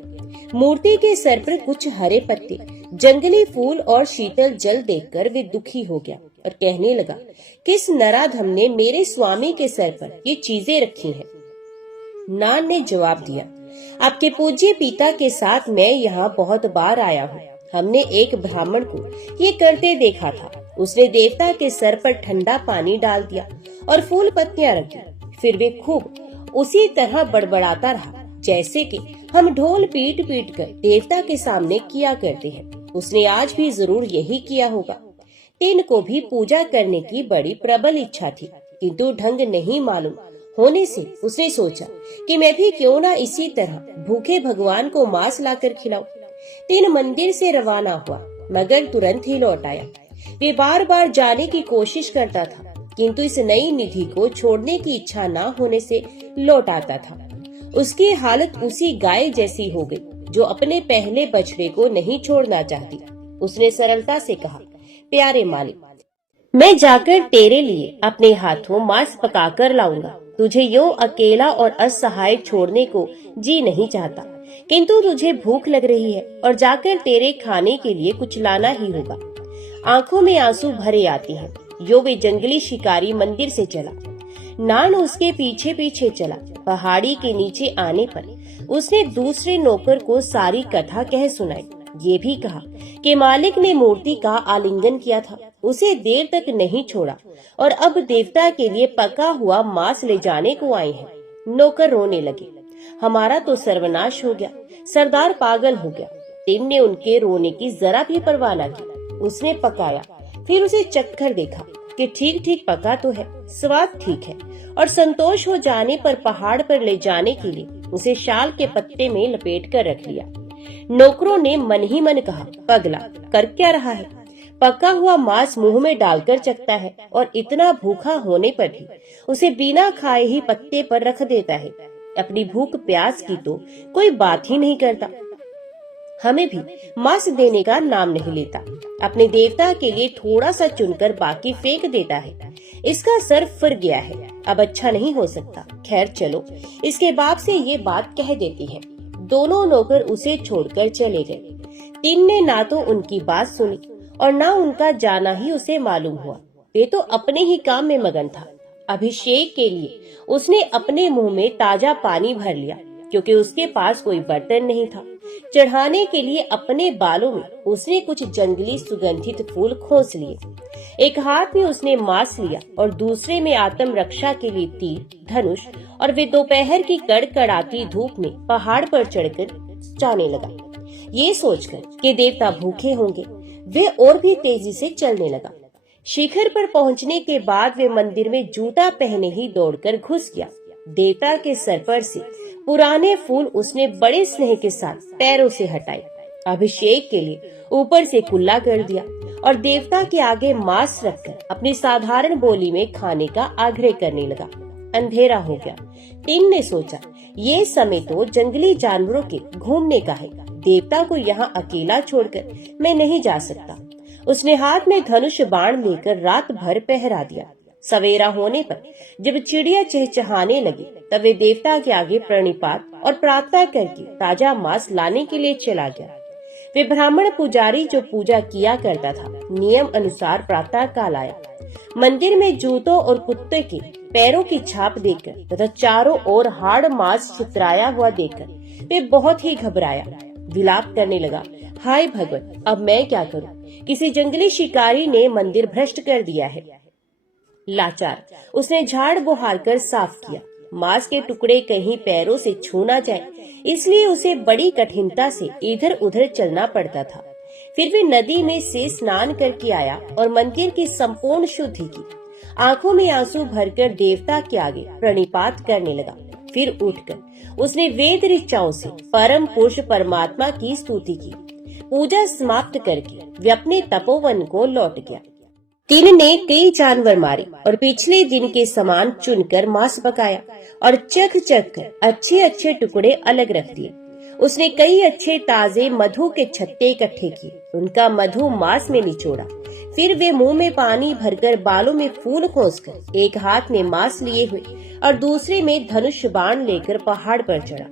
मूर्ति के सर पर कुछ हरे पत्ते, जंगली फूल और शीतल जल देखकर वे दुखी हो गया और कहने लगा, किस नराधम ने मेरे स्वामी के सर पर ये चीजें रखी हैं? नान ने जवाब दिया, आपके पूज्य पिता के साथ मैं यहाँ बहुत बार आया हूँ। हमने एक ब्राह्मण को ये करते देखा था। उसने देवता के सर पर ठंडा पानी डाल दिया और फूल पत्तियां रखी। फिर वे खूब उसी तरह बड़बड़ाता रहा जैसे कि हम ढोल पीट पीट कर देवता के सामने किया करते हैं। उसने आज भी जरूर यही किया होगा। तीन को भी पूजा करने की बड़ी प्रबल इच्छा थी, किंतु ढंग नहीं मालूम होने से उसने सोचा कि मैं भी क्यों ना इसी तरह भूखे भगवान को मांस लाकर खिलाऊं। तीन मंदिर से रवाना हुआ, मगर तुरंत ही लौट आया। वे बार बार जाने की कोशिश करता था, किंतु इस नई निधि को छोड़ने की इच्छा न होने से लौट आता था। उसकी हालत उसी गाय जैसी हो गई जो अपने पहले बछड़े को नहीं छोड़ना चाहती। उसने सरलता से कहा, प्यारे मालिक, मैं जाकर तेरे लिए अपने हाथों मांस पकाकर लाऊंगा। तुझे यूं अकेला और असहाय छोड़ने को जी नहीं चाहता, किंतु तुझे भूख लग रही है और जाकर तेरे खाने के लिए कुछ लाना ही होगा। आंखों में आंसू भरे आते हैं। यो वे जंगली शिकारी मंदिर से चला। नान उसके पीछे पीछे चला। पहाड़ी के नीचे आने पर उसने दूसरे नौकर को सारी कथा कह सुनाई। ये भी कहा कि मालिक ने मूर्ति का आलिंगन किया था, उसे देर तक नहीं छोड़ा और अब देवता के लिए पका हुआ मांस ले जाने को आए हैं। नौकर रोने लगे, हमारा तो सर्वनाश हो गया, सरदार पागल हो गया। तीन ने उनके रोने की जरा भी परवाह न की। उसने पकाया, फिर उसे चखकर देखा कि ठीक ठीक पका तो है, स्वाद ठीक है, और संतोष हो जाने पर पहाड़ पर ले जाने के लिए उसे शाल के पत्ते में लपेट कर रख लिया। नौकरों ने मन ही मन कहा, पगला कर क्या रहा है? पका हुआ मांस मुंह में डालकर चखता है और इतना भूखा होने पर भी उसे बिना खाए ही पत्ते पर रख देता है। अपनी भूख प्यास की तो कोई बात ही नहीं करता। हमें भी मांस देने का नाम नहीं लेता। अपने देवता के लिए थोड़ा सा चुनकर बाकी फेंक देता है। इसका सर फर गया है, अब अच्छा नहीं हो सकता। खैर चलो, इसके बाप से ये बात कह देती है। दोनों नौकर उसे छोड़कर चले गए। तीन ने ना तो उनकी बात सुनी और ना उनका जाना ही उसे मालूम हुआ। वे तो अपने ही काम में मगन था। अभिषेक के लिए उसने अपने मुंह में ताजा पानी भर लिया, क्योंकि उसके पास कोई बर्तन नहीं था। चढ़ाने के लिए अपने बालों में उसने कुछ जंगली सुगंधित फूल खोस लिए। एक हाथ में उसने मांस लिया और दूसरे में आत्म रक्षा के लिए तीर, धनुष, और वे दोपहर की कड़कड़ाती धूप में पहाड़ पर चढ़कर जाने लगा। ये सोचकर कि देवता भूखे होंगे, वे और भी तेजी से चलने लगा। शिखर पर पहुंचने के बाद वे मंदिर में जूता पहने ही दौड़कर घुस गया। देवता के सर पर से पुराने फूल उसने बड़े स्नेह के साथ पैरों से हटाए, अभिषेक के लिए ऊपर से कुल्ला कर दिया और देवता के आगे मांस रखकर अपनी साधारण बोली में खाने का आग्रह करने लगा। अंधेरा हो गया। तीन ने सोचा, ये समय तो जंगली जानवरों के घूमने का है, देवता को यहाँ अकेला छोड़कर मैं नहीं जा सकता। उसने हाथ में धनुष बाण लेकर रात भर पहरा दिया। सवेरा होने पर जब चिड़िया चहचहाने लगी, तब वे देवता के आगे प्रणिपात और प्रार्थना करके ताजा मांस लाने के लिए चला गया। वे ब्राह्मण पुजारी जो पूजा किया करता था, नियम अनुसार प्रातः काल आया। मंदिर में जूतों और कुत्ते के पैरों की छाप देखकर तथा चारों ओर हाड़ मांस चितराया हुआ देखकर वे बहुत ही घबराया। विलाप करने लगा, हाय भगवान, अब मैं क्या करूं? किसी जंगली शिकारी ने मंदिर भ्रष्ट कर दिया है। लाचार उसने झाड़ बुहार कर साफ किया। मांस के टुकड़े कहीं पैरों से छू ना जाए, इसलिए उसे बड़ी कठिनता से इधर उधर चलना पड़ता था। फिर भी नदी में से स्नान करके आया और मंदिर की संपूर्ण शुद्धि की। आंखों में आंसू भरकर देवता के आगे प्रणिपात करने लगा। फिर उठकर उसने वेद ऋचाओं से परम पुरुष परमात्मा की स्तुति की। पूजा समाप्त करके वे अपने तपोवन को लौट गया। तिन ने कई जानवर मारे और पिछले दिन के समान चुनकर मांस पकाया और चख चख कर अच्छे अच्छे टुकड़े अलग रख दिए। उसने कई अच्छे ताजे मधु के छत्ते इकट्ठे किए, उनका मधु मांस में निचोड़ा। फिर वे मुंह में पानी भरकर बालों में फूल खोसकर एक हाथ में मांस लिए हुए और दूसरे में धनुष बाण लेकर पहाड़ पर चढ़ा।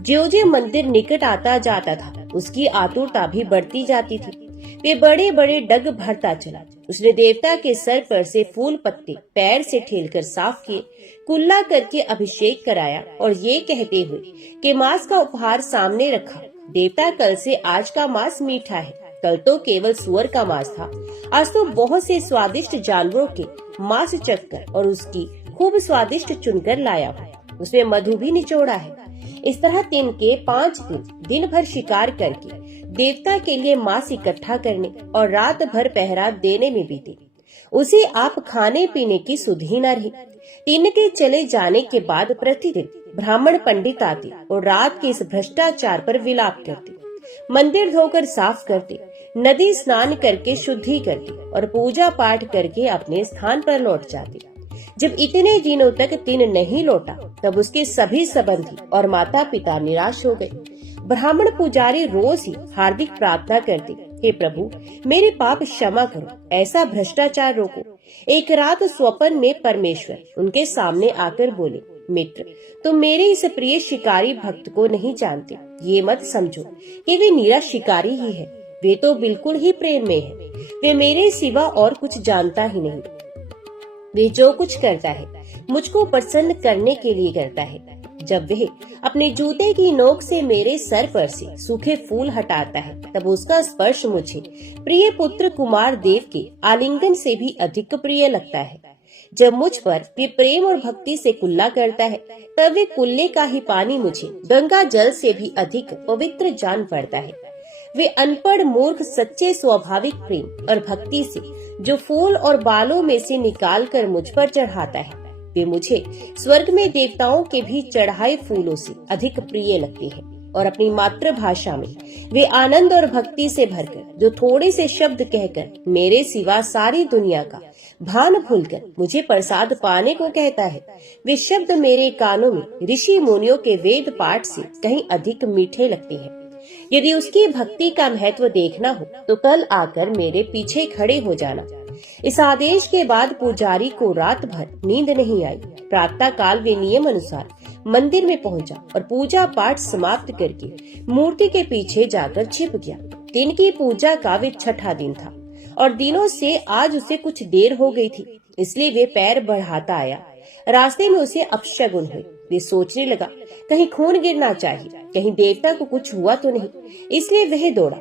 ज्यों-ज्यों मंदिर निकट आता जाता था, उसकी आतुरता भी बढ़ती जाती थी। वे बड़े बड़े डग भरता चला। उसने देवता के सर पर से फूल पत्ते पैर से ठेलकर साफ किए, कुल्ला करके अभिषेक कराया और ये कहते हुए कि मांस का उपहार सामने रखा। देवता, कल से आज का मांस मीठा है, कल तो केवल सुअर का मांस था, आज तो बहुत से स्वादिष्ट जानवरों के मांस चखकर और उसकी खूब स्वादिष्ट चुनकर लाया हूँ। उसमें मधु भी निचोड़ा है। इस तरह दिन के 5 दिन भर शिकार करके देवता के लिए मांस इकट्ठा करने और रात भर पहरा देने में बीते। उसे आप खाने पीने की सुध ही न रही। दिन के चले जाने के बाद प्रतिदिन ब्राह्मण पंडित आते और रात के इस भ्रष्टाचार पर विलाप करते। मंदिर धोकर साफ करते, नदी स्नान करके शुद्धि करते और पूजा पाठ करके अपने स्थान पर लौट जाते। जब इतने दिनों तक तिन नहीं लौटा, तब उसके सभी संबंधी और माता पिता निराश हो गए। ब्राह्मण पुजारी रोज ही हार्दिक प्रार्थना करते, हे प्रभु, मेरे पाप क्षमा करो, ऐसा भ्रष्टाचार रोको। एक रात स्वप्न में परमेश्वर उनके सामने आकर बोले, मित्र, तुम मेरे इस प्रिय शिकारी भक्त को नहीं जानते। ये मत समझो कि वे निरा शिकारी ही है, वे तो बिल्कुल ही प्रेम में है। वे मेरे सिवा और कुछ जानता ही नहीं। वे जो कुछ करता है मुझको प्रसन्न करने के लिए करता है। जब वह अपने जूते की नोक से मेरे सर पर से सूखे फूल हटाता है, तब उसका स्पर्श मुझे प्रिय पुत्र कुमार देव के आलिंगन से भी अधिक प्रिय लगता है। जब मुझ पर वे प्रेम और भक्ति से कुल्ला करता है, तब वे कुल्ले का ही पानी मुझे गंगा जल से भी अधिक पवित्र जान पड़ता है। वे अनपढ़ मूर्ख सच्चे स्वाभाविक प्रेम और भक्ति से जो फूल और बालों में से निकाल कर मुझ पर चढ़ाता है, वे मुझे स्वर्ग में देवताओं के भी चढ़ाए फूलों से अधिक प्रिय लगते हैं। और अपनी मातृभाषा में वे आनंद और भक्ति से भरकर जो थोड़े से शब्द कहकर मेरे सिवा सारी दुनिया का भान भूलकर मुझे प्रसाद पाने को कहता है, वे शब्द मेरे कानों में ऋषि मुनियों के वेद पाठ से कहीं अधिक मीठे लगते हैं। यदि उसकी भक्ति का महत्व देखना हो तो कल आकर मेरे पीछे खड़े हो जाना। इस आदेश के बाद पुजारी को रात भर नींद नहीं आई। प्रातः काल वे नियम अनुसार मंदिर में पहुंचा और पूजा पाठ समाप्त करके मूर्ति के पीछे जाकर छिप गया। दिन की पूजा का वे 6ठा दिन था और दिनों से आज उसे कुछ देर हो गई थी, इसलिए वे पैर बढ़ाता आया। रास्ते में उसे अपशगुन हुई। वे सोचने लगा, कहीं खून गिरना चाहिए, कहीं देवता को कुछ हुआ तो नहीं, इसलिए वह दौड़ा।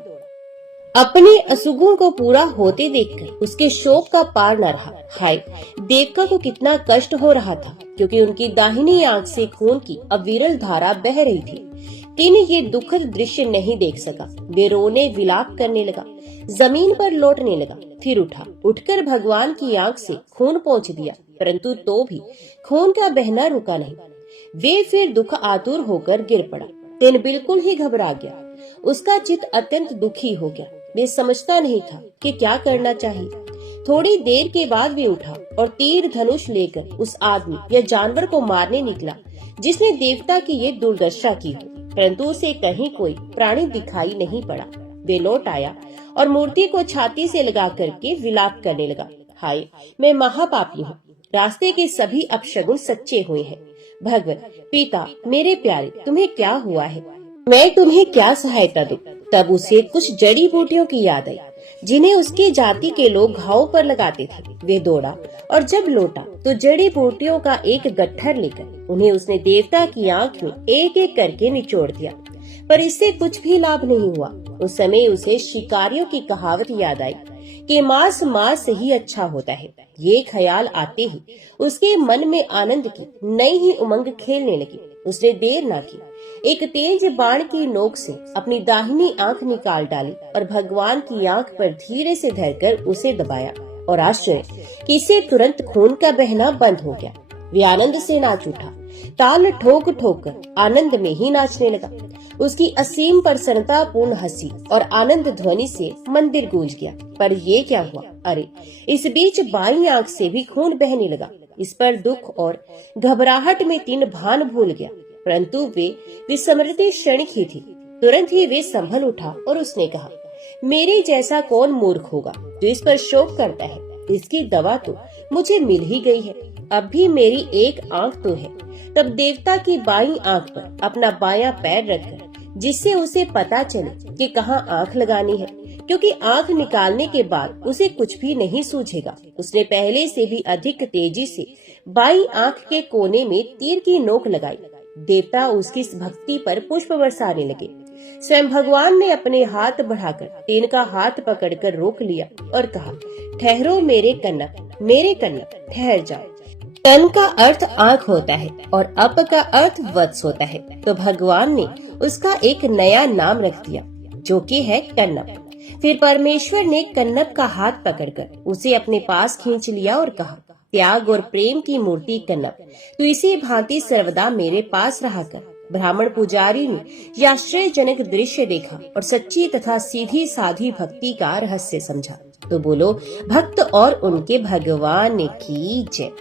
अपने असुगुण को पूरा होते देखकर उसके शोक का पार न रहा। हाय, देवका को कितना कष्ट हो रहा था, क्योंकि उनकी दाहिनी आंख से खून की अविरल धारा बह रही थी। तिन ये दुखद दृश्य नहीं देख सका। वे रोने विलाप करने लगा, जमीन पर लौटने लगा, फिर उठा। उठकर भगवान की आंख से खून पोंछ दिया, परंतु तो भी खून का बहना रुका नहीं। वे फिर दुख आतुर होकर गिर पड़ा। तिन बिल्कुल ही घबरा गया। उसका चित्त अत्यंत दुखी हो गया। वे समझता नहीं था कि क्या करना चाहिए। थोड़ी देर के बाद वे उठा और तीर धनुष लेकर उस आदमी या जानवर को मारने निकला जिसने देवता की ये दुर्दशा की हो, परंतु उसे कहीं कोई प्राणी दिखाई नहीं पड़ा। वे लौट आया और मूर्ति को छाती से लगा करके विलाप करने लगा, हाय, मैं महापापी हूँ। रास्ते के सभी अपशगुन सच्चे हुए हैं। भगवत पिता मेरे प्यारे, तुम्हें क्या हुआ है? मैं तुम्हें क्या सहायता दूं? तब उसे कुछ जड़ी बूटियों की याद आई जिन्हें उसकी जाति के लोग घाव पर लगाते थे। वे दौड़ा और जब लौटा तो जड़ी बूटियों का एक गट्ठर लेकर उन्हें उसने देवता की आंख में एक एक करके निचोड़ दिया, पर इससे कुछ भी लाभ नहीं हुआ। उस समय उसे शिकारियों की कहावत याद आई कि मांस मांस ही अच्छा होता है। ये ख्याल आते ही उसके मन में आनंद की नई ही उमंग खेलने लगी। उसने देर न की, एक तेज बाण की नोक से अपनी दाहिनी आंख निकाल डाली और भगवान की आंख पर धीरे से धरकर उसे दबाया, और आश्चर्य कि इससे तुरंत खून का बहना बंद हो गया। वे आनंद से नाच उठा, ताल ठोक ठोक कर आनंद में ही नाचने लगा। उसकी असीम प्रसन्नतापूर्ण हंसी और आनंद ध्वनि से मंदिर गूंज गया। पर ये क्या हुआ? अरे, इस बीच बाईं आंख से भी खून बहने लगा। इस पर दुख और घबराहट में तीन भान भूल गया, परंतु वे विस्मृति क्षणिक ही थी। तुरंत ही वे संभल उठा और उसने कहा, मेरे जैसा कौन मूर्ख होगा जो इस पर शोक करता है। इसकी दवा तो मुझे मिल ही गई है, अब भी मेरी एक आंख तो है। तब देवता की बाईं आंख पर अपना बायां पैर रखकर, जिससे उसे पता चले कि कहाँ आंख लगानी है, क्योंकि आंख निकालने के बाद उसे कुछ भी नहीं सूझेगा, उसने पहले से भी अधिक तेजी से बाईं आंख के कोने में तीर की नोक लगाई। देवता उसकी इस भक्ति पर पुष्प बरसाने लगे। स्वयं भगवान ने अपने हाथ बढ़ाकर तीन का हाथ पकड़कर रोक लिया और कहा, ठहरो मेरे कन्नप, ठहर जाओ। कन का अर्थ आंख होता है और अप का अर्थ वत्स होता है, तो भगवान ने उसका एक नया नाम रख दिया, जो कि है कन्नप। फिर परमेश्वर ने कन्नप का हाथ पकड़कर उसे अपने पास खींच लिया और कहा, त्याग और प्रेम की मूर्ति कन्नप, तू इसी भांति सर्वदा मेरे पास रहा कर। ब्राह्मण पुजारी ने यह आश्चर्यजनक दृश्य देखा और सच्ची तथा सीधी साधी भक्ति का रहस्य समझा। तो बोलो, भक्त और उनके भगवान की जय।